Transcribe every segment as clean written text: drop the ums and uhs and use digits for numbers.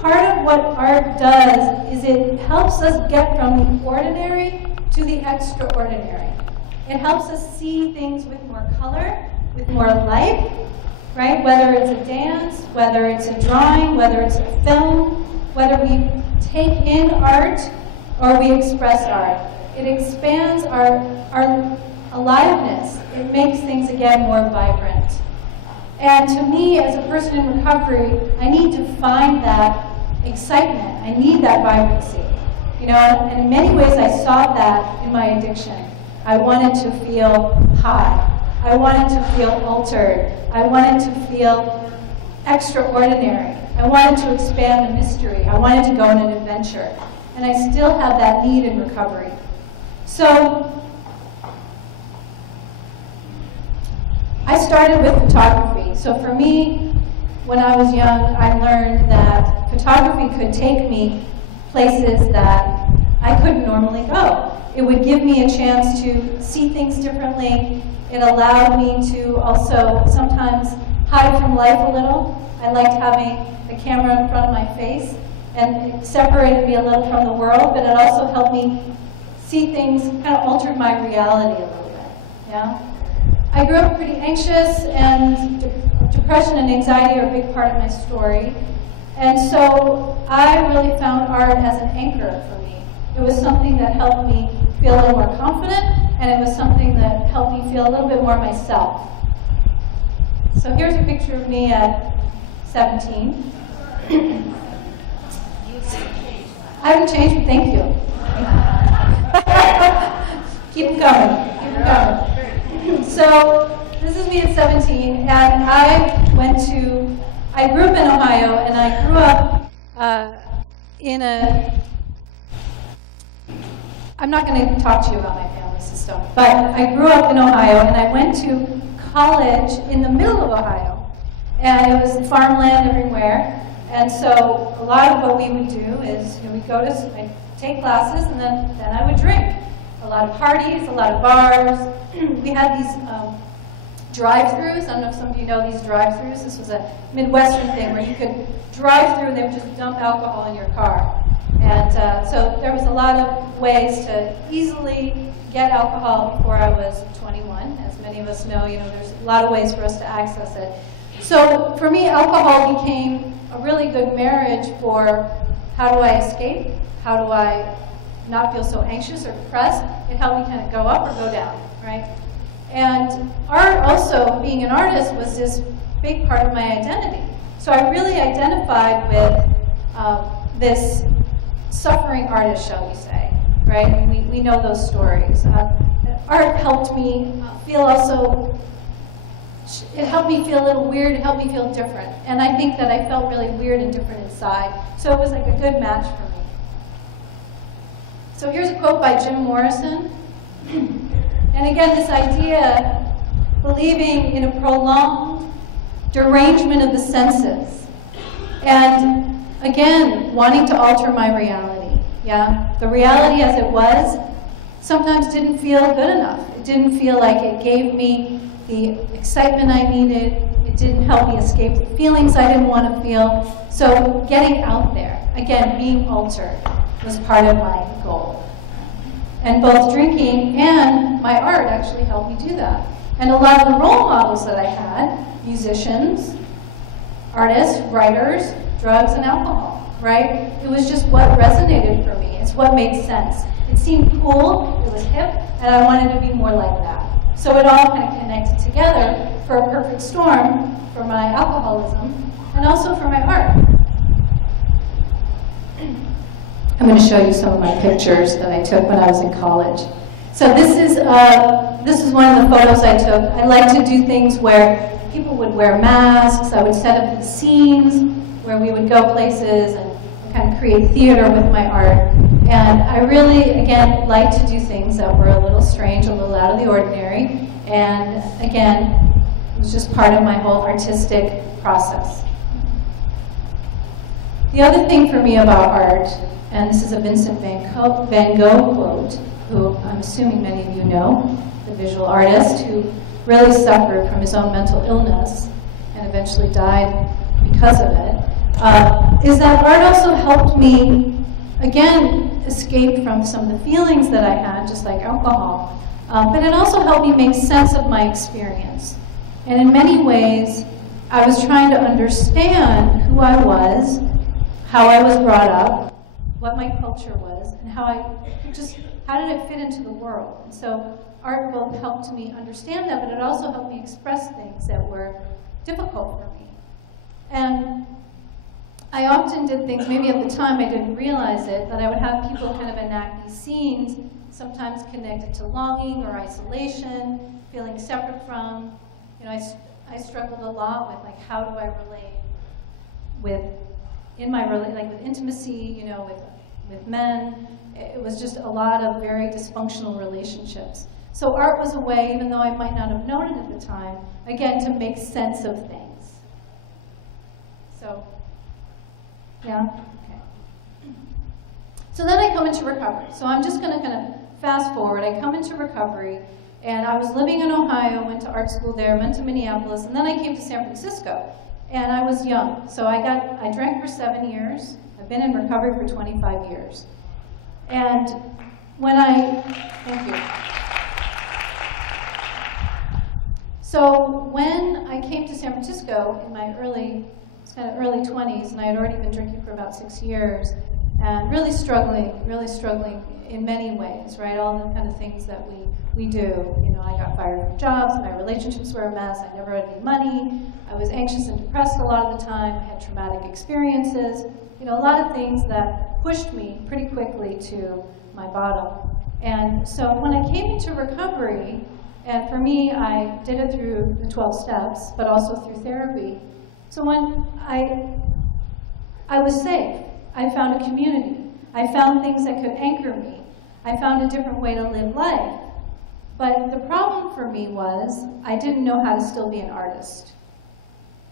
part of what art does is it helps us get from the ordinary to the extraordinary. It helps us see things with more color, with more life, right? Whether it's a dance, whether it's a drawing, whether it's a film, whether we take in art or we express art. It expands our aliveness. It makes things, again, more vibrant. And to me, as a person in recovery, I need to find that excitement. I need that vibrancy. You know, and in many ways I sought that in my addiction. I wanted to feel high. I wanted to feel altered. I wanted to feel extraordinary. I wanted to expand the mystery. I wanted to go on an adventure. And I still have that need in recovery. So I started with photography. So for me, when I was young, I learned that photography could take me places that I couldn't normally go. It would give me a chance to see things differently. It allowed me to also sometimes hide from life a little. I liked having the camera in front of my face, and it separated me a little from the world, but it also helped me see things, kind of altered my reality a little bit. Yeah? I grew up pretty anxious, and depression and anxiety are a big part of my story. And so I really found art as an anchor for me. It was something that helped me feel a little more confident, and it was something that helped me feel a little bit more myself. So here's a picture of me at 17. I haven't changed, but thank you. Keep them coming. Keep them coming. So this is me at 17, and I grew up in Ohio, and I grew up in a, I'm not going to talk to you about my family system, but I grew up in Ohio, and I went to college in the middle of Ohio, and it was farmland everywhere. And so a lot of what we would do is, we'd go to, I'd take classes, and then I would drink. A lot of parties, a lot of bars. We had these drive-throughs. I don't know if some of you know these drive-throughs. This was a Midwestern thing where you could drive through and they would just dump alcohol in your car. And so there was a lot of ways to easily get alcohol before I was 21. As many of us know, there's a lot of ways for us to access it. So for me, alcohol became a really good marriage for how do I escape? How do I not feel so anxious or depressed? It helped me kind of go up or go down, right? And art also, being an artist, was this big part of my identity. So I really identified with this suffering artist, shall we say, right? I mean, we know those stories. Art helped me feel also, it helped me feel a little weird, it helped me feel different. And I think that I felt really weird and different inside. So it was like a good match for me. So here's a quote by Jim Morrison. And again, this idea, believing in a prolonged derangement of the senses. And again, wanting to alter my reality. Yeah, the reality as it was sometimes didn't feel good enough. It didn't feel like it gave me the excitement I needed. It didn't help me escape the feelings I didn't want to feel. So getting out there, again, being altered, was part of my goal. And both drinking and my art actually helped me do that. And a lot of the role models that I had, musicians, artists, writers, drugs, and alcohol, right? It was just what resonated for me. It's what made sense. It seemed cool, it was hip, and I wanted to be more like that. So it all kind of connected together for a perfect storm for my alcoholism and also for my art. I'm going to show you some of my pictures that I took when I was in college. So this is one of the photos I took. I like to do things where people would wear masks. I would set up these scenes where we would go places and kind of create theater with my art. And I really, again, like to do things that were a little strange, a little out of the ordinary. And again, it was just part of my whole artistic process. The other thing for me about art, and this is a Vincent Van Gogh quote, who I'm assuming many of you know, the visual artist who really suffered from his own mental illness and eventually died because of it. is that art also helped me, again, escape from some of the feelings that I had, just like alcohol. But it also helped me make sense of my experience. And in many ways, I was trying to understand who I was, how I was brought up, what my culture was, and how did it fit into the world. And so art both helped me understand that, but it also helped me express things that were difficult for me. And I often did things, maybe at the time I didn't realize it, that I would have people kind of enact these scenes, sometimes connected to longing or isolation, feeling separate from. You know, I struggled a lot with, like, how do I relate with intimacy, you know, with men. It was just a lot of very dysfunctional relationships. So art was a way, even though I might not have known it at the time, again, to make sense of things. So, yeah, okay. So then I come into recovery. So I'm just going to kind of fast forward. I come into recovery, and I was living in Ohio, went to art school there, went to Minneapolis, and then I came to San Francisco. And I was young, so I drank for 7 years. I've been in recovery for 25 years. And thank you. So when I came to San Francisco in my early 20s, and I had already been drinking for about 6 years, and really struggling in many ways, right? All the kind of things that we do. You know, I got fired from jobs, my relationships were a mess, I never had any money, I was anxious and depressed a lot of the time, I had traumatic experiences, you know, a lot of things that pushed me pretty quickly to my bottom. And so when I came into recovery, and for me, I did it through the 12 steps, but also through therapy. So when I was safe, I found a community. I found things that could anchor me. I found a different way to live life. But the problem for me was I didn't know how to still be an artist.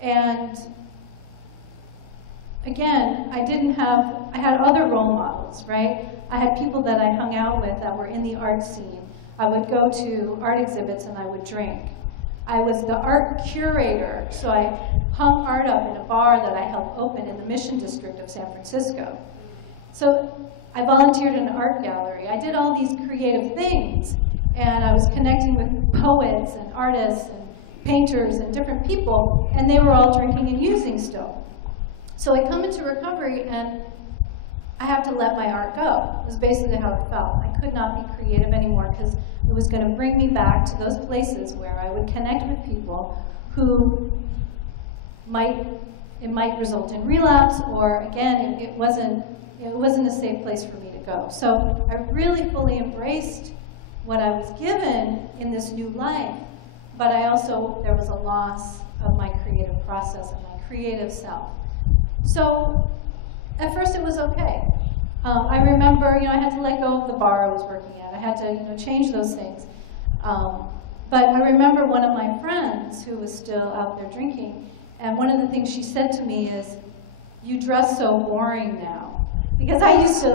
And again, I had other role models, right? I had people that I hung out with that were in the art scene. I would go to art exhibits and I would drink. I was the art curator, so I hung art up in a bar that I helped open in the Mission District of San Francisco. So I volunteered in an art gallery. I did all these creative things, and I was connecting with poets and artists and painters and different people, and they were all drinking and using still. So I come into recovery, and I have to let my art go. It was basically how it felt. I could not be creative anymore because it was going to bring me back to those places where I would connect with people who it might result in relapse, or again, it wasn't a safe place for me to go. So I really fully embraced what I was given in this new life, but there was a loss of my creative process and my creative self. So at first it was okay. I remember, I had to let go of the bar I was working at. I had to, change those things. But I remember one of my friends who was still out there drinking, and one of the things she said to me is, "You dress so boring now." Because I used to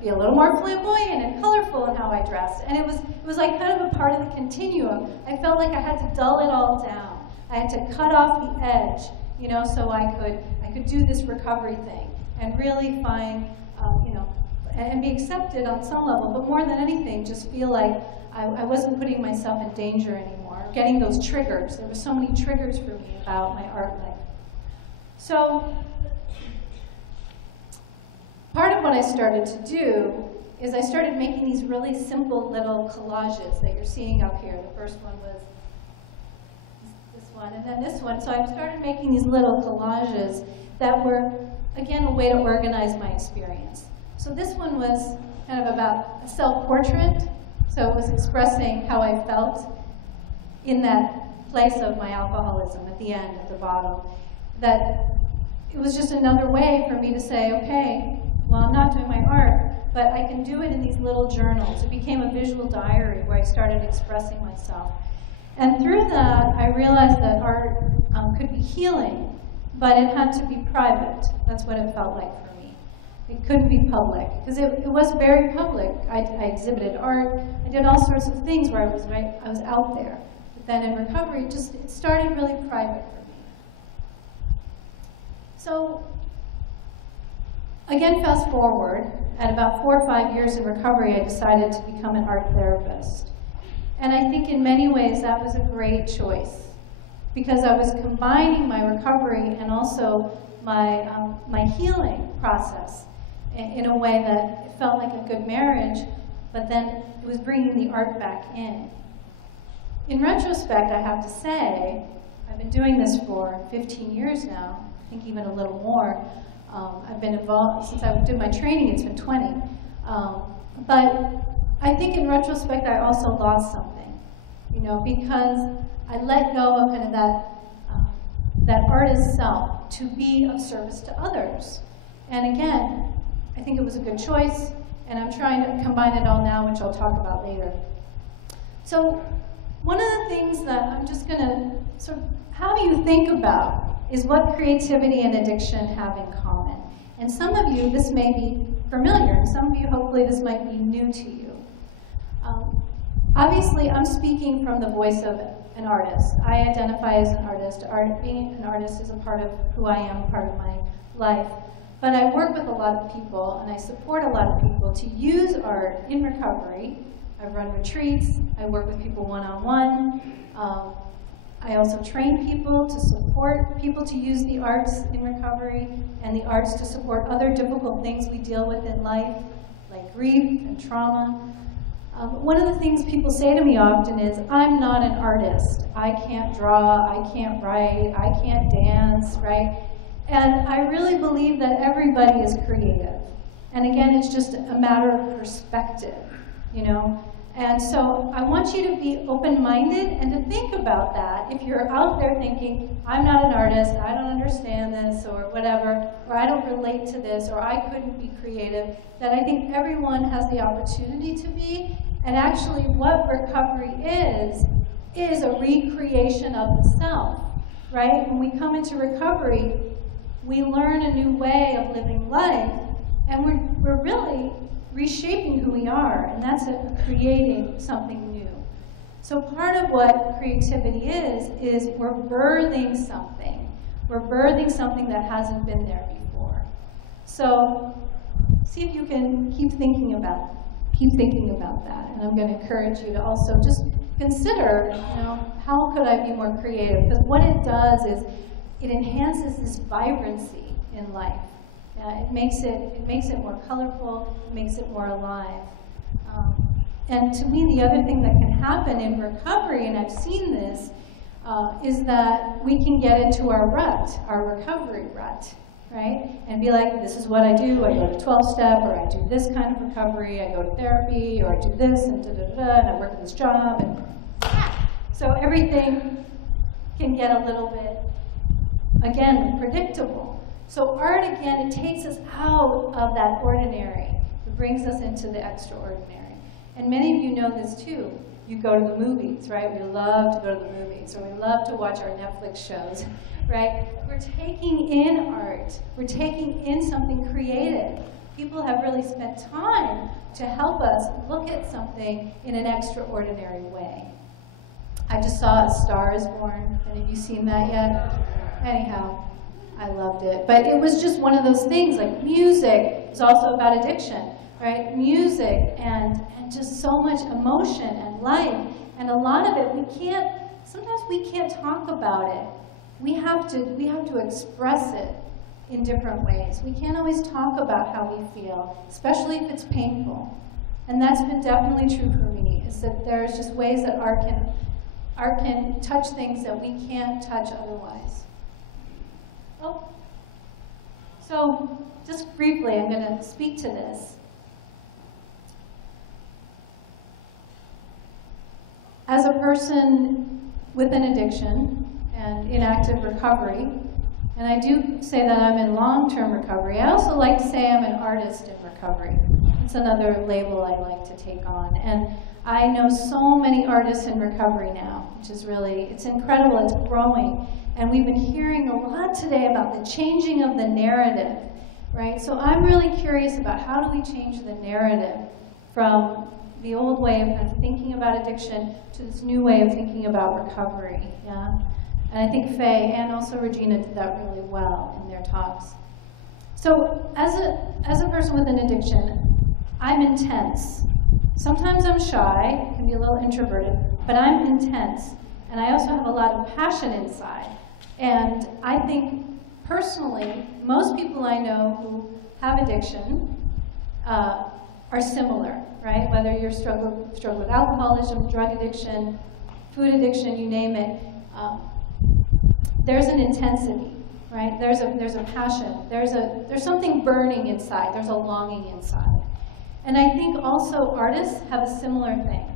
be a little more flamboyant and colorful in how I dressed. And it was like kind of a part of the continuum. I felt like I had to dull it all down. I had to cut off the edge, so I could do this recovery thing and really find, and be accepted on some level, but more than anything, just feel like I wasn't putting myself in danger anymore, getting those triggers. There were so many triggers for me about my art life. So part of what I started to do is I started making these really simple little collages that you're seeing up here. The first one was this one, and then this one. So I started making these little collages that were, again, a way to organize my experience. So this one was kind of about a self-portrait. So it was expressing how I felt in that place of my alcoholism at the end, at the bottom. That it was just another way for me to say, okay, well, I'm not doing my art, but I can do it in these little journals. It became a visual diary where I started expressing myself. And through that, I realized that art could be healing, but it had to be private. That's what it felt like for me. It couldn't be public, because it was very public. I exhibited art. I did all sorts of things where I was out there. But then in recovery, it started really private for me. So Again, fast forward, at about 4 or 5 years in recovery, I decided to become an art therapist. And I think in many ways that was a great choice, because I was combining my recovery and also my healing process in a way that it felt like a good marriage, but then it was bringing the art back in. In retrospect, I have to say, I've been doing this for 15 years now, I think even a little more. I've been involved, since I did my training, it's been 20. But I think in retrospect, I also lost something, because I let go of kind of that artist self to be of service to others. And again, I think it was a good choice, and I'm trying to combine it all now, which I'll talk about later. So one of the things that I'm just going to sort of, how do you think about is what creativity and addiction have in common. And some of you, this may be familiar, and some of you, hopefully, this might be new to you. Obviously, I'm speaking from the voice of an artist. I identify as an artist. Being an artist is a part of who I am, a part of my life. But I work with a lot of people, and I support a lot of people to use art in recovery. I run retreats. I work with people one-on-one. I also train people to support people to use the arts in recovery, and the arts to support other difficult things we deal with in life, like grief and trauma. One of the things people say to me often is, I'm not an artist. I can't draw, I can't write, I can't dance, right? And I really believe that everybody is creative. And again, it's just a matter of perspective, And so I want you to be open-minded and to think about that. If you're out there thinking, I'm not an artist, I don't understand this, or whatever, or I don't relate to this, or I couldn't be creative, that I think everyone has the opportunity to be. And actually what recovery is a recreation of the self, right? When we come into recovery, we learn a new way of living life, and we're really reshaping who we are, and that's creating something new. So part of what creativity is we're birthing something. We're birthing something that hasn't been there before. So see if you can keep thinking about that. And I'm going to encourage you to also just consider, how could I be more creative? Because what it does is it enhances this vibrancy in life. It makes it more colorful, it makes it more alive. And to me, the other thing that can happen in recovery, and I've seen this, is that we can get into our recovery rut, right? And be like, this is what I do. I go to 12-step, or I do this kind of recovery. I go to therapy, or I do this, and and I work at this job. And so everything can get a little bit, again, predictable. So art, again, it takes us out of that ordinary. It brings us into the extraordinary. And many of you know this too. You go to the movies, right? We love to go to the movies, or we love to watch our Netflix shows, right? We're taking in art. We're taking in something creative. People have really spent time to help us look at something in an extraordinary way. I just saw A Star is Born. Any of you seen that yet? Anyhow, I loved it. But it was just one of those things, like music is also about addiction, right? Music and just so much emotion and life. And a lot of it, sometimes we can't talk about it. We have to express it in different ways. We can't always talk about how we feel, especially if it's painful. And that's been definitely true for me, is that there's just ways that art can touch things that we can't touch otherwise. Oh. So, just briefly, I'm going to speak to this. As a person with an addiction and in active recovery, and I do say that I'm in long-term recovery, I also like to say I'm an artist in recovery. It's another label I like to take on. And I know so many artists in recovery now, which is really, it's incredible, it's growing. And we've been hearing a lot today about the changing of the narrative, right? So I'm really curious about how do we change the narrative from the old way of kind of thinking about addiction to this new way of thinking about recovery, yeah? And I think Faye and also Regina did that really well in their talks. So as a person with an addiction, I'm intense. Sometimes I'm shy, can be a little introverted, but I'm intense. And I also have a lot of passion inside. And I think, personally, most people I know who have addiction are similar, right? Whether you're struggle with alcoholism, drug addiction, food addiction, you name it, there's an intensity, right? There's a passion. There's something burning inside. There's a longing inside. And I think also artists have a similar thing.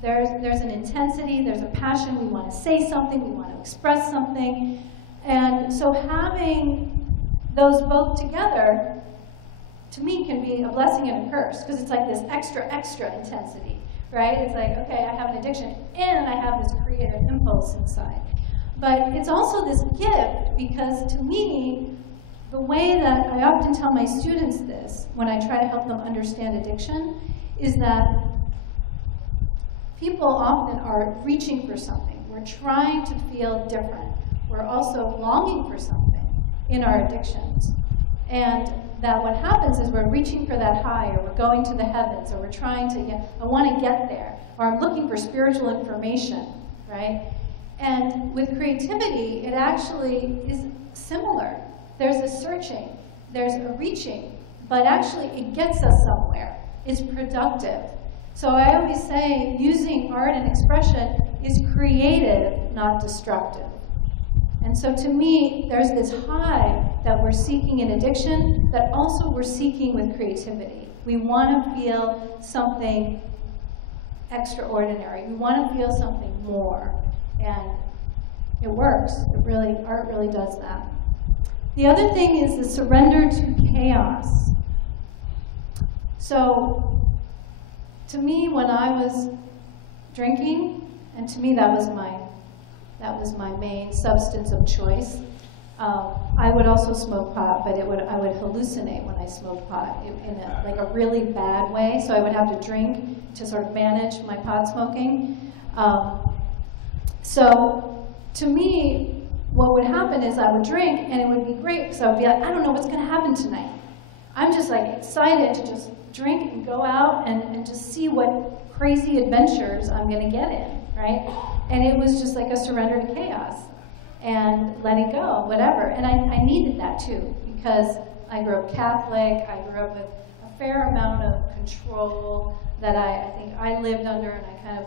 There's an intensity, there's a passion, we want to say something, we want to express something. And so having those both together, to me, can be a blessing and a curse, because it's like this extra intensity, right? It's like, okay, I have an addiction, and I have this creative impulse inside. But it's also this gift, because to me, the way that I often tell my students this, when I try to help them understand addiction, is that people often are reaching for something. We're trying to feel different. We're also longing for something in our addictions. And that what happens is we're reaching for that high, or we're going to the heavens, or we're trying to I want to get there, or I'm looking for spiritual information, right? And with creativity, it actually is similar. There's a searching, there's a reaching, but actually it gets us somewhere. It's productive. So I always say using art and expression is creative, not destructive. And so to me, there's this high that we're seeking in addiction that also we're seeking with creativity. We want to feel something extraordinary. We want to feel something more. And it works. Art really does that. The other thing is the surrender to chaos. So, to me, when I was drinking, and to me that was my main substance of choice. I would also smoke pot, but I would hallucinate when I smoked pot in a really bad way. So I would have to drink to sort of manage my pot smoking. So to me, what would happen is I would drink, and it would be great, because I would be like, I don't know what's going to happen tonight. I'm just like excited to just drink and go out and just see what crazy adventures I'm going to get in, right? And it was just like a surrender to chaos and let it go, whatever. And I needed that too, because I grew up Catholic. I grew up with a fair amount of control that I think I lived under, and I kind of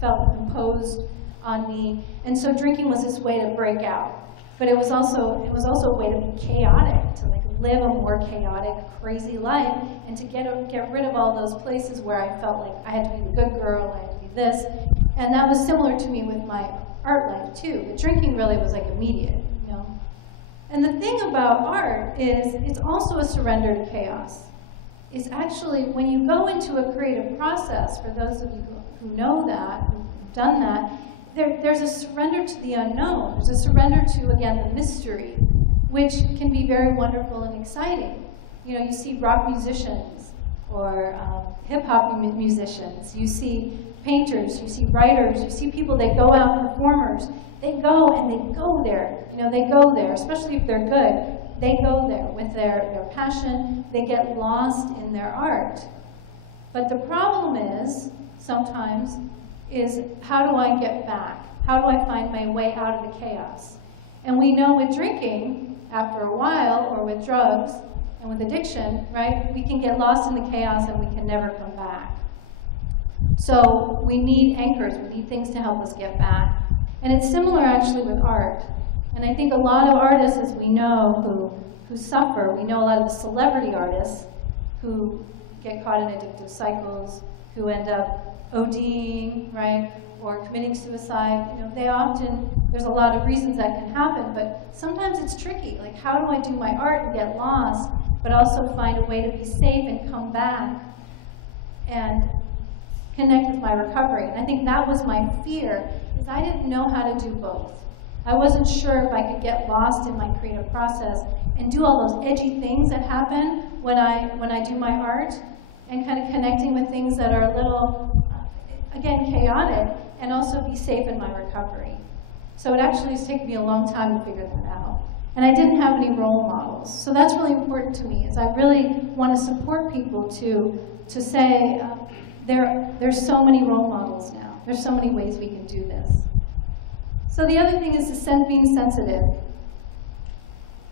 felt imposed on me. And so drinking was this way to break out. But it was also a way to be chaotic, to like live a more chaotic, crazy life, and to get rid of all those places where I felt like I had to be the good girl, I had to be this. And that was similar to me with my art life too. But drinking really was like immediate, you know. And the thing about art is it's also a surrender to chaos. It's actually, when you go into a creative process, for those of you who know that, who've done that, there's a surrender to the unknown. There's a surrender to, again, the mystery, which can be very wonderful and exciting. You know, you see rock musicians or hip-hop musicians. You see painters, you see writers, you see people that go out, performers. They go and they go there. You know, they go there, especially if they're good. They go there with their passion. They get lost in their art. But the problem is, sometimes, is how do I get back? How do I find my way out of the chaos? And we know with drinking, after a while, or with drugs, and with addiction, right, we can get lost in the chaos and we can never come back. So we need anchors, we need things to help us get back. And it's similar actually with art. And I think a lot of artists, as we know, who suffer, we know a lot of the celebrity artists who get caught in addictive cycles, who end up ODing, right, or committing suicide. You know, they often, there's a lot of reasons that can happen, but sometimes it's tricky. Like, how do I do my art and get lost, but also find a way to be safe and come back and connect with my recovery? And I think that was my fear, is I didn't know how to do both. I wasn't sure if I could get lost in my creative process and do all those edgy things that happen when I do my art, and kind of connecting with things that are a little, again, chaotic, and also be safe in my recovery. So it actually has taken me a long time to figure that out. And I didn't have any role models. So that's really important to me, is I really want to support people to say, there's so many role models now. There's so many ways we can do this. So the other thing is being sensitive.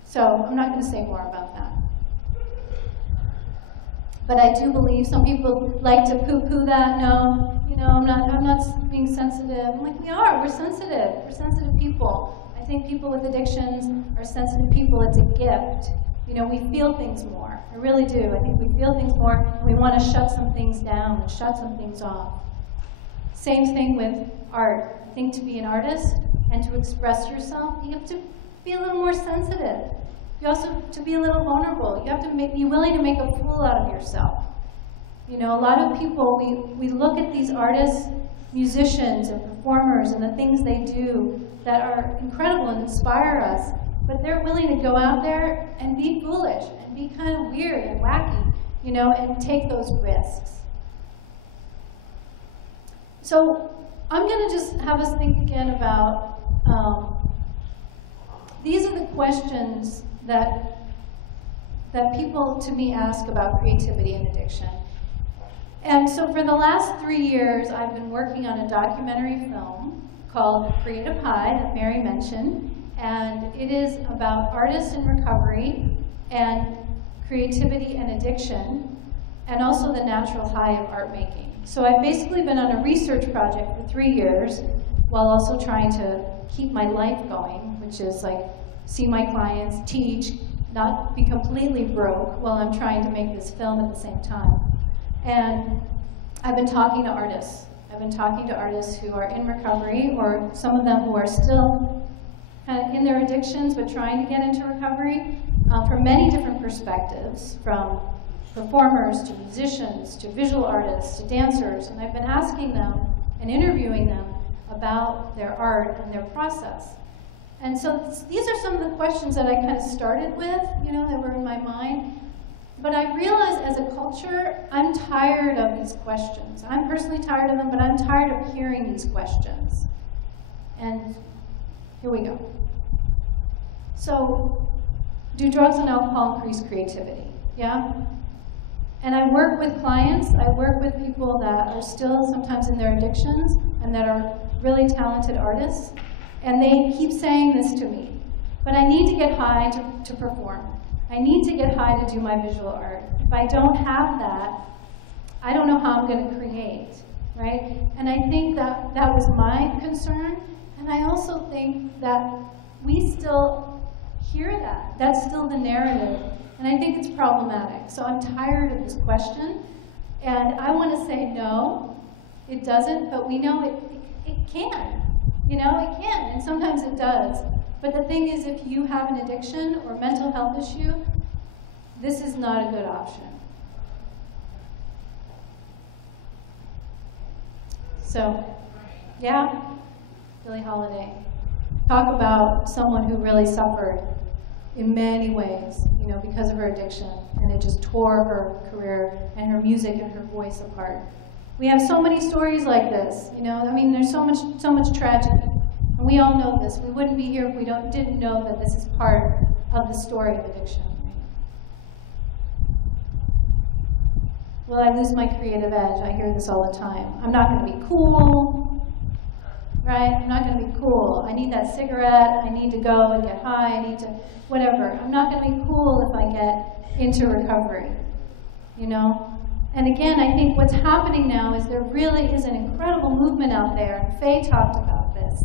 So I'm not going to say more about that. But I do believe some people like to poo-poo that. No, I'm not being sensitive. I'm like, we're sensitive. We're sensitive people. I think people with addictions are sensitive people. It's a gift. We feel things more. I really do. I think we feel things more, and we want to shut some things down and shut some things off. Same thing with art. I think to be an artist and to express yourself, you have to be a little more sensitive. You also have to be a little vulnerable. You have to be willing to make a fool out of yourself. A lot of people, we look at these artists, musicians and performers and the things they do that are incredible and inspire us, but they're willing to go out there and be foolish and be kind of weird and wacky, and take those risks. So I'm going to just have us think again about, these are the questions that people to me ask about creativity and addiction. And so for the last 3 years, I've been working on a documentary film called Creative High that Mary mentioned. And it is about artists in recovery and creativity and addiction, and also the natural high of art making. So I've basically been on a research project for 3 years while also trying to keep my life going, which is like see my clients, teach, not be completely broke while I'm trying to make this film at the same time. And I've been talking to artists. I've been talking to artists who are in recovery, or some of them who are still kind of in their addictions but trying to get into recovery, from many different perspectives, from performers to musicians to visual artists to dancers. And I've been asking them and interviewing them about their art and their process. And so these are some of the questions that I kind of started with, that were in my mind. But I realized as a culture, I'm tired of these questions. I'm personally tired of them, but I'm tired of hearing these questions. And here we go. So, do drugs and alcohol increase creativity? Yeah? And I work with clients, I work with people that are still sometimes in their addictions and that are really talented artists. And they keep saying this to me, but I need to get high to perform. I need to get high to do my visual art. If I don't have that, I don't know how I'm going to create, right? And I think that that was my concern. And I also think that we still hear that. That's still the narrative. And I think it's problematic. So I'm tired of this question. And I want to say no, it doesn't, but we know it can. It can, and sometimes it does. But the thing is, if you have an addiction or mental health issue, this is not a good option. So, yeah, Billie Holiday. Talk about someone who really suffered in many ways, because of her addiction, and it just tore her career and her music and her voice apart. We have so many stories like this, there's so much tragedy. And we all know this. We wouldn't be here if we didn't know that this is part of the story of addiction. Will I lose my creative edge? I hear this all the time. I'm not going to be cool, right? I'm not going to be cool. I need that cigarette. I need to go and get high. I need to, whatever. I'm not going to be cool if I get into recovery, And again, I think what's happening now is there really is an incredible movement out there. Faye talked about this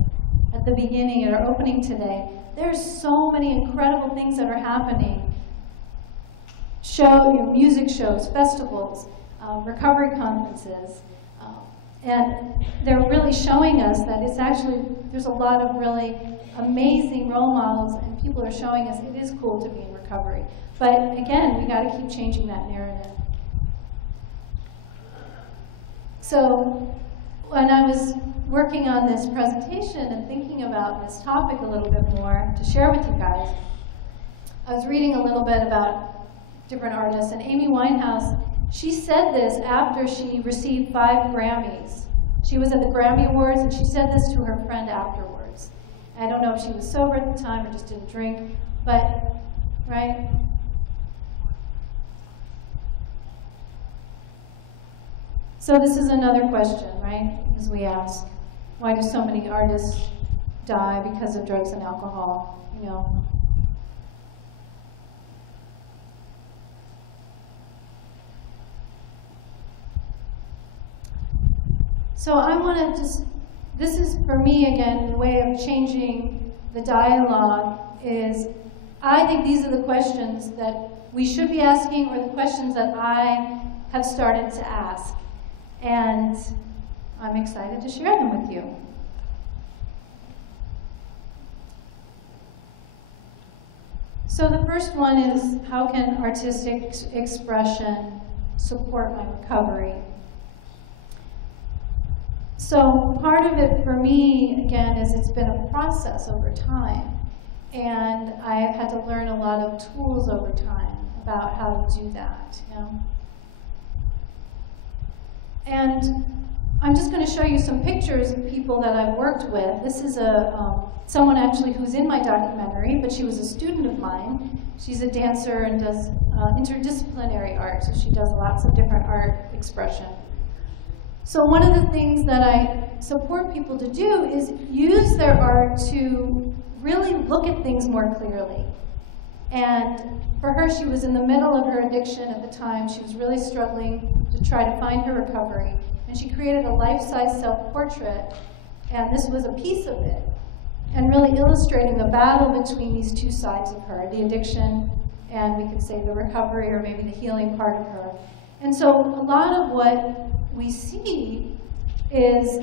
at the beginning, at our opening today. There's so many incredible things that are happening. Music shows, festivals, recovery conferences. And they're really showing us that there's a lot of really amazing role models, and people are showing us it is cool to be in recovery. But again, we got to keep changing that narrative. So when I was working on this presentation and thinking about this topic a little bit more to share with you guys, I was reading a little bit about different artists, and Amy Winehouse, she said this after she received 5 Grammys. She was at the Grammy Awards, and she said this to her friend afterwards. I don't know if she was sober at the time or just didn't drink, But, right? So this is another question, right, as we ask. Why do so many artists die because of drugs and alcohol, you know? So I want to just, this is for me, again, the way of changing the dialogue is, I think these are the questions that we should be asking, or the questions that I have started to ask. And I'm excited to share them with you. So the first one is, how can artistic expression support my recovery? So part of it for me, again, is it's been a process over time. And I've had to learn a lot of tools over time about how to do that, you know? And I'm just going to show you some pictures of people that I've worked with. This is someone actually who's in my documentary, but she was a student of mine. She's a dancer and does interdisciplinary art, so she does lots of different art expression. So one of the things that I support people to do is use their art to really look at things more clearly. And for her, she was in the middle of her addiction at the time. She was really struggling to try to find her recovery. And she created a life-size self-portrait, and this was a piece of it, and really illustrating the battle between these two sides of her, the addiction, and we could say the recovery, or maybe the healing part of her. And so a lot of what we see is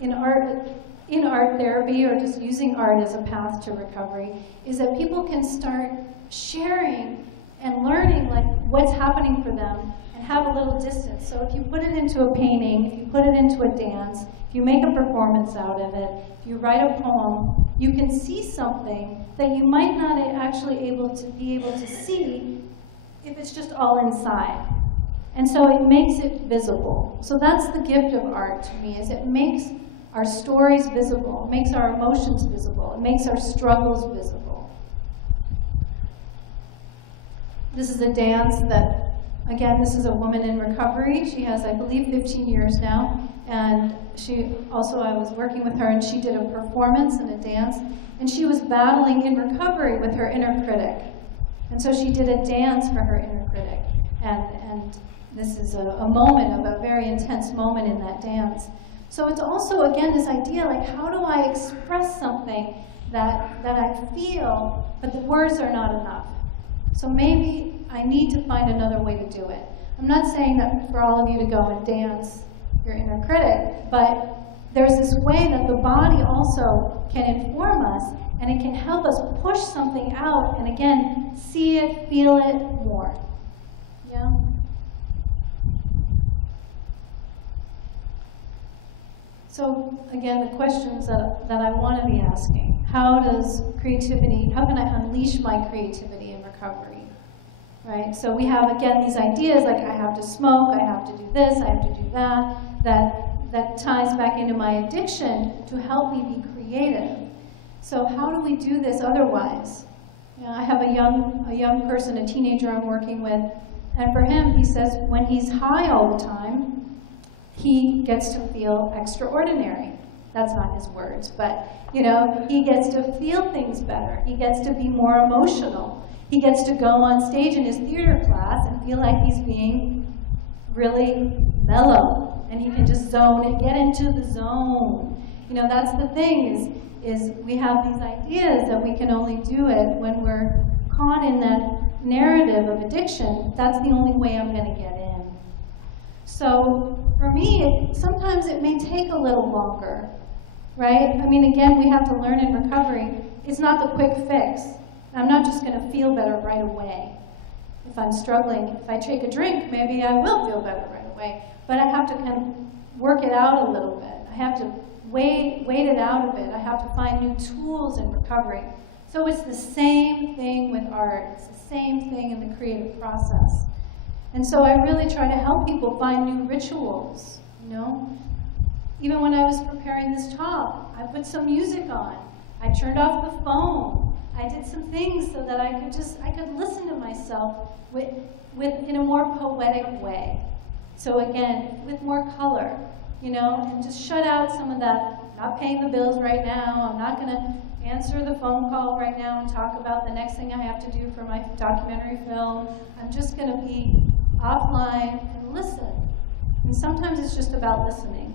in art therapy, or just using art as a path to recovery, is that people can start sharing and learning like what's happening for them and have a little distance. So if you put it into a painting, if you put it into a dance, if you make a performance out of it, if you write a poem, you can see something that you might not actually be able to see if it's just all inside. And so it makes it visible. So that's the gift of art to me, is it makes our stories visible, it makes our emotions visible, it makes our struggles visible. This is a dance that, again, this is a woman in recovery. She has, I believe, 15 years now. And she also, I was working with her, and she did a performance and a dance. And she was battling in recovery with her inner critic. And so she did a dance for her inner critic. And this is a moment of a very intense moment in that dance. So it's also, again, this idea, like, how do I express something that I feel, but the words are not enough? So maybe I need to find another way to do it. I'm not saying that for all of you to go and dance your inner critic, but there's this way that the body also can inform us, and it can help us push something out, and again, see it, feel it more. Yeah? So again, the questions that I want to be asking: how can I unleash my creativity in recovery? Right? So we have, again, these ideas like, I have to smoke, I have to do this, I have to do that ties back into my addiction to help me be creative. So how do we do this otherwise? You know, I have a young person, a teenager I'm working with, and for him, he says when he's high all the time, he gets to feel extraordinary. That's not his words, but you know, he gets to feel things better. He gets to be more emotional. He gets to go on stage in his theater class and feel like he's being really mellow, and he can just zone and get into the zone. You know, that's the thing is we have these ideas that we can only do it when we're caught in that narrative of addiction. That's the only way I'm going to get in. So for me, sometimes it may take a little longer, right? I mean, again, we have to learn in recovery. It's not the quick fix. I'm not just going to feel better right away. If I'm struggling, if I take a drink, maybe I will feel better right away. But I have to kind of work it out a little bit. I have to wait it out a bit. I have to find new tools in recovery. So it's the same thing with art. It's the same thing in the creative process. And so I really try to help people find new rituals, you know? Even when I was preparing this talk, I put some music on. I turned off the phone. I did some things so that I could listen to myself in a more poetic way. So again, with more color, and just shut out some of that, not paying the bills right now, I'm not gonna answer the phone call right now and talk about the next thing I have to do for my documentary film. I'm just gonna be offline and listen. And sometimes it's just about listening.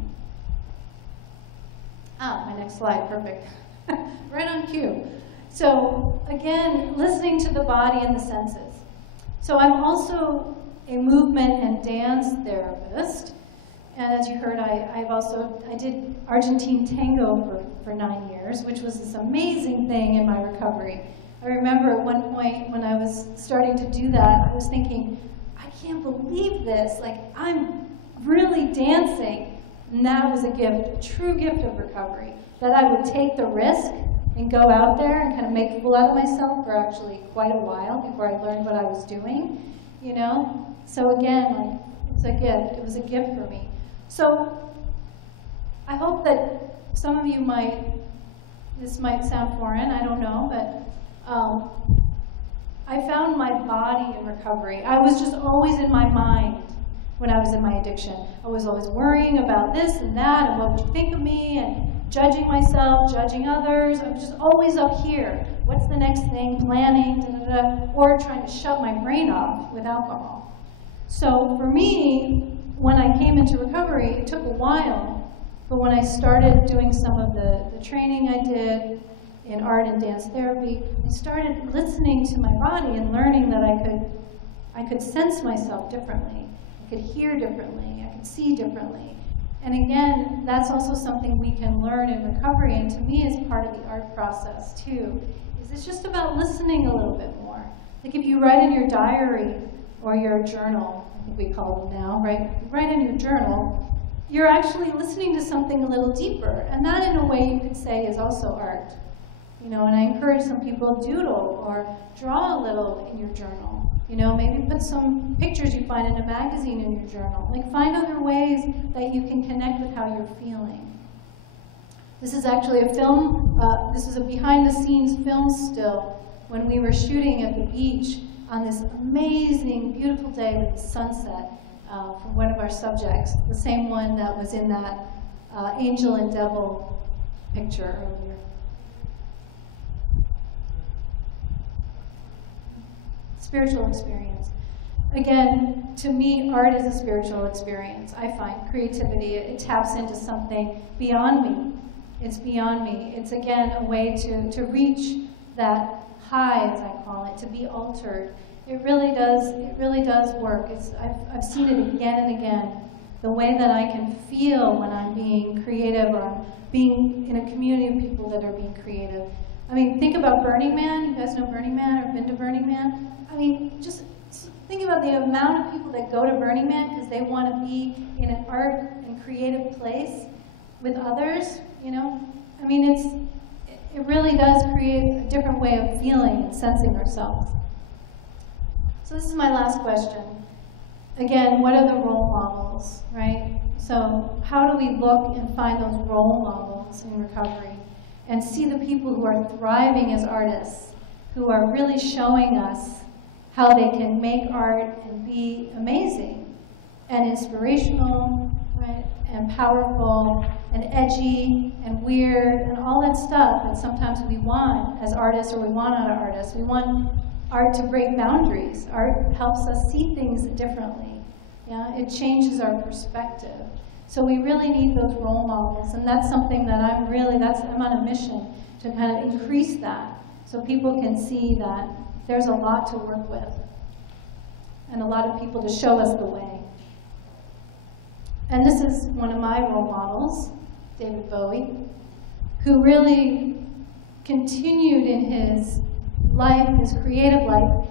My next slide, perfect. Right on cue. So again, listening to the body and the senses. So I'm also a movement and dance therapist. And as you heard, I did Argentine tango for 9 years, which was this amazing thing in my recovery. I remember at one point when I was starting to do that, I was thinking, I can't believe this. Like, I'm really dancing. And that was a gift, a true gift of recovery, that I would take the risk and go out there and kind of make a fool out of myself for actually quite a while before I learned what I was doing, So again, like, it's a gift. It was a gift for me. So I hope that some of you this might sound foreign, I don't know, but I found my body in recovery. I was just always in my mind when I was in my addiction. I was always worrying about this and that, and what would you think of me, and judging myself, judging others. I was just always up here. What's the next thing, planning, or trying to shut my brain off with alcohol. So for me, when I came into recovery, it took a while, but when I started doing some of the training I did in art and dance therapy, I started listening to my body and learning that I could sense myself differently. I could hear differently. I could see differently. And again, that's also something we can learn in recovery, and to me is part of the art process too. It's just about listening a little bit more. Like if you write in your diary or your journal, I think we call them now, right? Write in your journal, you're actually listening to something a little deeper. And that in a way you could say is also art. And I encourage some people doodle or draw a little in your journal. Maybe put some pictures you find in a magazine in your journal. Like find other ways that you can connect with how you're feeling. This is actually a film, this is a behind-the-scenes film still when we were shooting at the beach on this amazing, beautiful day with the sunset from one of our subjects, the same one that was in that angel and devil picture earlier. Spiritual experience. Again, to me, art is a spiritual experience. I find creativity, it taps into something beyond me. It's beyond me. It's, again, a way to reach that high, as I call it, to be altered. It really does work. I've seen it again and again. The way that I can feel when I'm being creative or I'm being in a community of people that are being creative. I mean, think about Burning Man. You guys know Burning Man or been to Burning Man? I mean, just think about the amount of people that go to Burning Man because they want to be in an art and creative place with others, I mean, it really does create a different way of feeling and sensing ourselves. So this is my last question. Again, what are the role models, right? So how do we look and find those role models in recovery and see the people who are thriving as artists, who are really showing us how they can make art and be amazing and inspirational, right? And powerful and edgy and weird and all that stuff that sometimes we want as artists or we want out of artists. We want art to break boundaries. Art helps us see things differently. Yeah? It changes our perspective. So we really need those role models, and that's something that I'm on a mission to kind of increase that so people can see that there's a lot to work with and a lot of people to show us the way. And this is one of my role models, David Bowie, who really continued in his life, his creative life.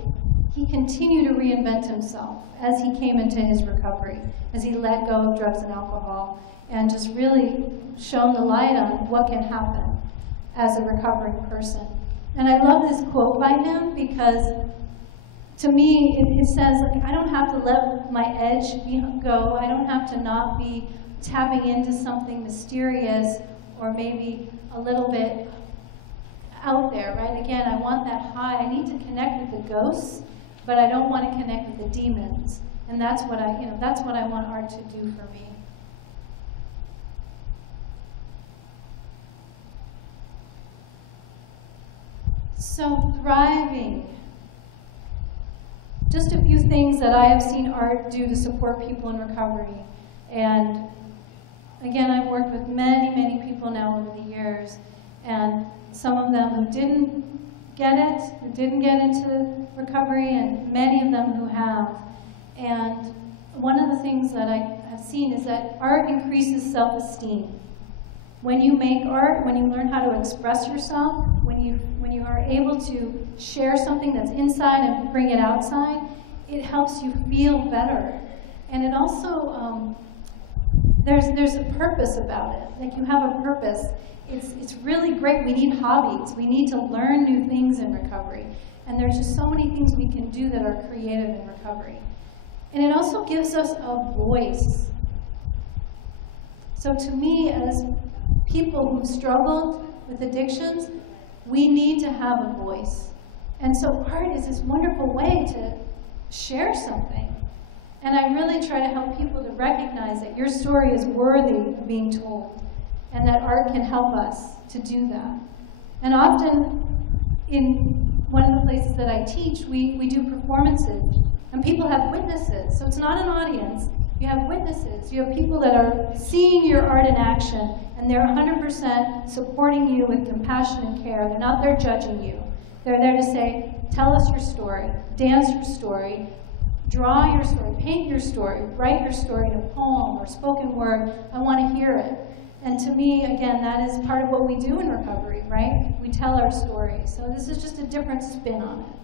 He continued to reinvent himself as he came into his recovery, as he let go of drugs and alcohol, and just really shone the light on what can happen as a recovering person. And I love this quote by him because to me, it says, like, I don't have to let my edge go. I don't have to not be tapping into something mysterious or maybe a little bit out there, right? Again, I want that high. I need to connect with the ghosts, but I don't want to connect with the demons. And that's what that's what I want art to do for me. So, thriving. Just a few things that I have seen art do to support people in recovery. And again, I've worked with many, many people now over the years, and some of them who didn't get it, who didn't get into recovery, and many of them who have. And one of the things that I have seen is that art increases self-esteem. When you make art, when you learn how to express yourself, when you are able to share something that's inside and bring it outside, it helps you feel better. And it also, there's a purpose about it. Like, you have a purpose. It's really great. We need hobbies. We need to learn new things in recovery. And there's just so many things we can do that are creative in recovery. And it also gives us a voice. So to me, as people who've struggled with addictions, we need to have a voice. And so art is this wonderful way to share something. And I really try to help people to recognize that your story is worthy of being told, and that art can help us to do that. And often, in one of the places that I teach, we do performances, and people have witnesses. So it's not an audience. You have witnesses. You have people that are seeing your art in action, and they're 100% supporting you with compassion and care. They're not there judging you. They're there to say, tell us your story, dance your story, draw your story, paint your story, write your story in a poem or spoken word. I want to hear it. And to me, again, that is part of what we do in recovery, right? We tell our story. So this is just a different spin on it.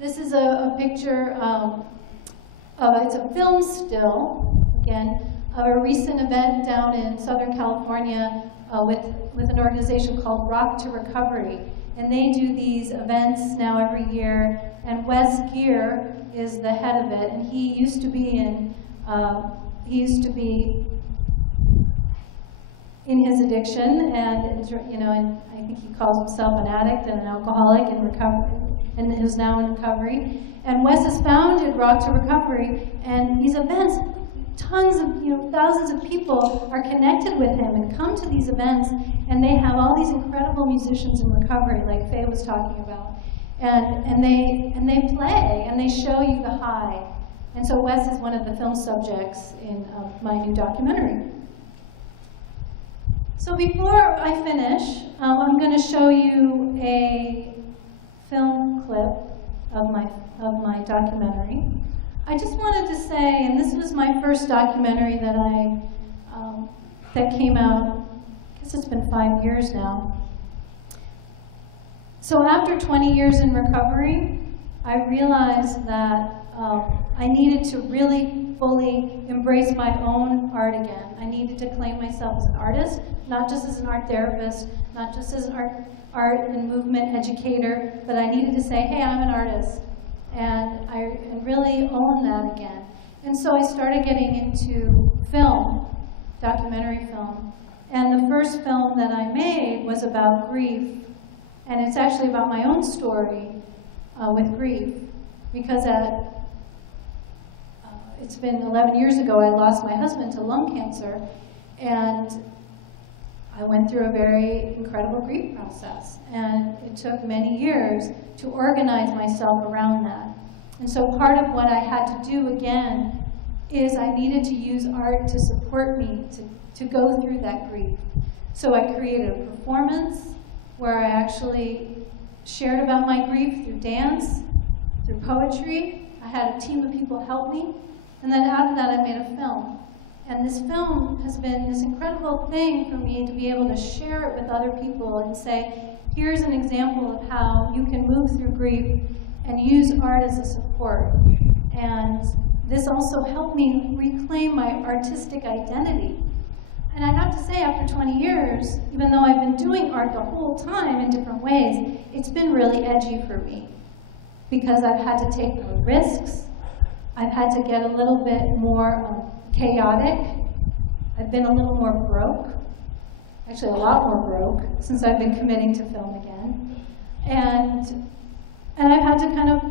This is a picture it's a film still, again, of a recent event down in Southern California with an organization called Rock to Recovery. And they do these events now every year. And Wes Geer is the head of it. And he used to be in his addiction, and and I think he calls himself an addict and an alcoholic in recovery, and is now in recovery. And Wes has founded Rock to Recovery, and these events, tons of, thousands of people are connected with him and come to these events, and they have all these incredible musicians in recovery, like Faye was talking about, and they play and they show you the high. And so Wes is one of the film subjects in my new documentary. So before I finish, I'm going to show you a film clip of my documentary. I just wanted to say, and this was my first documentary that came out, I guess it's been 5 years now. So after 20 years in recovery, I realized that I needed to really fully embrace my own art again. I needed to claim myself as an artist, not just as an art therapist, not just as an art and movement educator, but I needed to say, hey, I'm an artist, and really own that again. And so I started getting into film, documentary film, and the first film that I made was about grief, and it's actually about my own story with grief, because it's been 11 years ago I lost my husband to lung cancer, and I went through a very incredible grief process, and it took many years to organize myself around that. And so part of what I had to do again is I needed to use art to support me to go through that grief. So I created a performance where I actually shared about my grief through dance, through poetry. I had a team of people help me, and then out of that I made a film. And this film has been this incredible thing for me to be able to share it with other people and say, here's an example of how you can move through grief and use art as a support. And this also helped me reclaim my artistic identity. And I have to say, after 20 years, even though I've been doing art the whole time in different ways, it's been really edgy for me, because I've had to take more risks. I've had to get a little bit more chaotic. I've been a little more broke. actually a lot more broke since I've been committing to film again. And I've had to kind of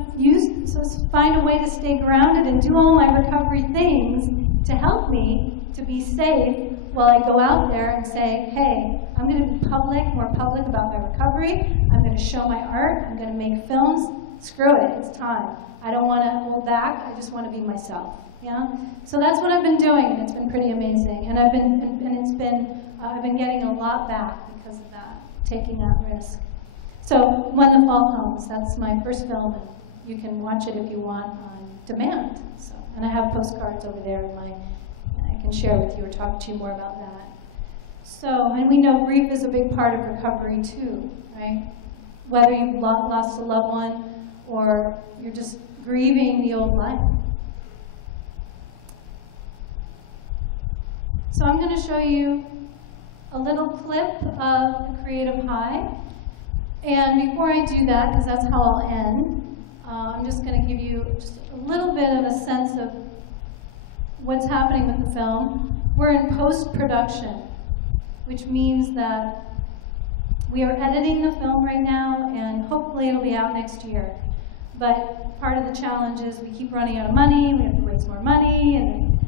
find a way to stay grounded and do all my recovery things to help me to be safe while I go out there and say, hey, I'm going to be more public about my recovery. I'm going to show my art. I'm going to make films. Screw it, it's time. I don't want to hold back. I just want to be myself. Yeah. So that's what I've been doing, and it's been pretty amazing. And I've been getting a lot back because of that, taking that risk. So When the Fall Comes, that's my first film, and you can watch it if you want on demand. So, and I have postcards over there I can share with you or talk to you more about that. So, and we know grief is a big part of recovery too, right? Whether you've lost a loved one or you're just grieving the old life. So I'm going to show you a little clip of the Creative High. And before I do that, because that's how I'll end, I'm just going to give you just a little bit of a sense of what's happening with the film. We're in post-production, which means that we are editing the film right now, and hopefully it'll be out next year. But part of the challenge is we keep running out of money, we have to raise more money, and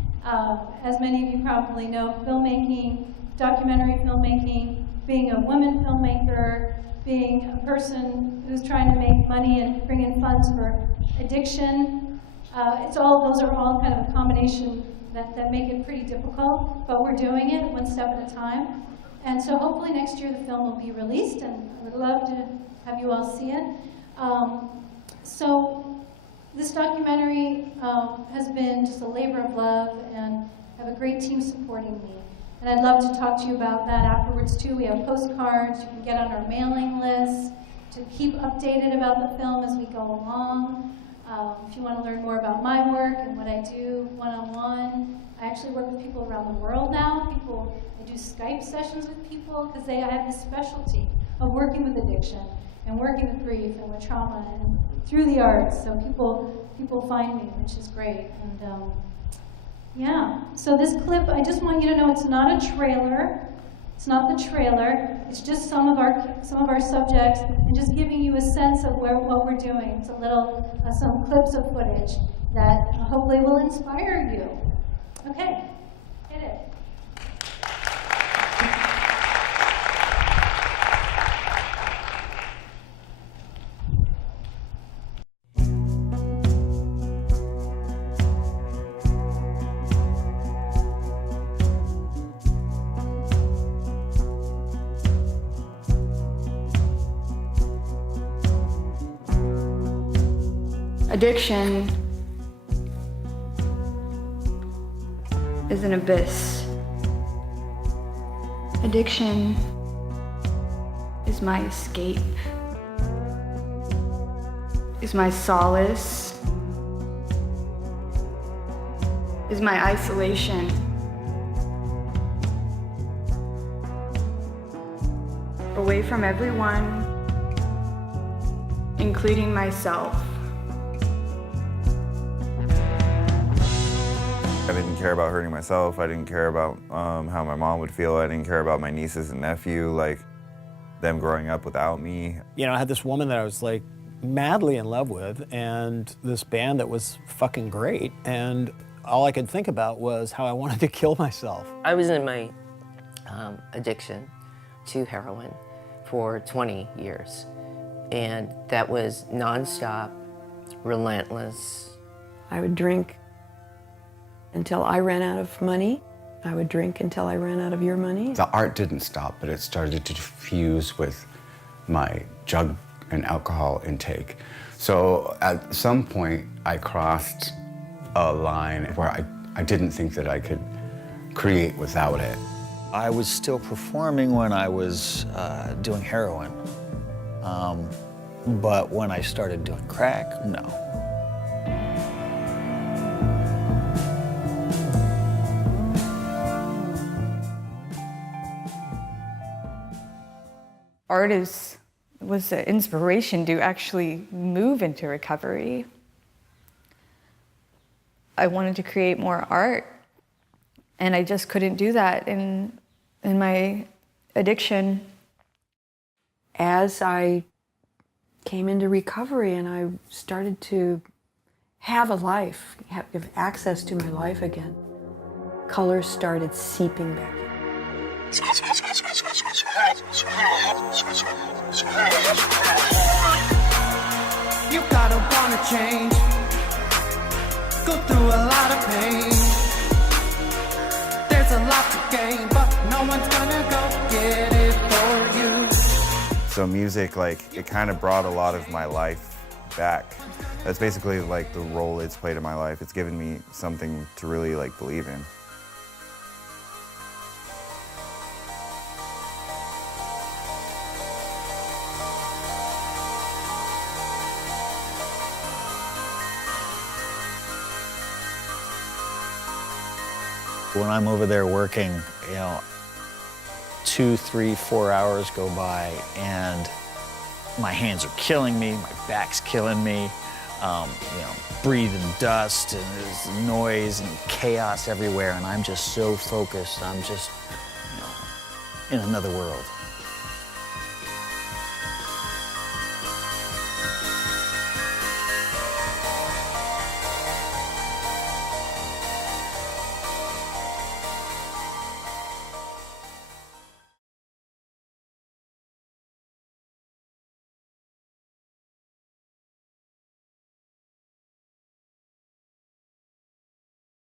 as many of you probably know, filmmaking, documentary filmmaking, being a woman filmmaker, being a person who's trying to make money and bring in funds for addiction. Those are all kind of a combination that make it pretty difficult, but we're doing it one step at a time. And so hopefully next year the film will be released, and I would love to have you all see it. So this documentary has been just a labor of love, and I have a great team supporting me. And I'd love to talk to you about that afterwards too. We have postcards, you can get on our mailing list to keep updated about the film as we go along. If you want to learn more about my work and what I do one-on-one, I actually work with people around the world now. I do Skype sessions with people because I have this specialty of working with addiction and working with grief and with trauma and through the arts. So people find me, which is great. And yeah, so this clip, I just want you to know it's not a trailer. It's not the trailer. It's just some of our subjects, and just giving you a sense of what we're doing. It's a little some clips of footage that hopefully will inspire you. Okay, hit it. Addiction is an abyss. Addiction is my escape, is my solace, is my isolation. Away from everyone, including myself. I didn't care about hurting myself. I didn't care about how my mom would feel. I didn't care about my nieces and nephew, like them growing up without me. You know, I had this woman that I was like madly in love with, and this band that was fucking great, and all I could think about was how I wanted to kill myself. I was in my addiction to heroin for 20 years, and that was nonstop, relentless. I would drink until I ran out of money. I would drink until I ran out of your money. The art didn't stop, but it started to fuse with my drug and alcohol intake. So at some point, I crossed a line where I didn't think that I could create without it. I was still performing when I was doing heroin. But when I started doing crack, no. Art was an inspiration to actually move into recovery. I wanted to create more art, and I just couldn't do that in my addiction, as I came into recovery and I started to have a life, have access to my life again, colors started seeping back in. You gotta wanna change, go through a lot of pain. There's a lot to gain, but no one's gonna go get it for you. So music, like, it kind of brought a lot of my life back. That's basically like the role it's played in my life. It's given me something to really like believe in. When I'm over there working, you know, 2, 3, 4 hours go by and my hands are killing me, my back's killing me, you know, breathing dust and there's noise and chaos everywhere and I'm just so focused, I'm just, you know, in another world.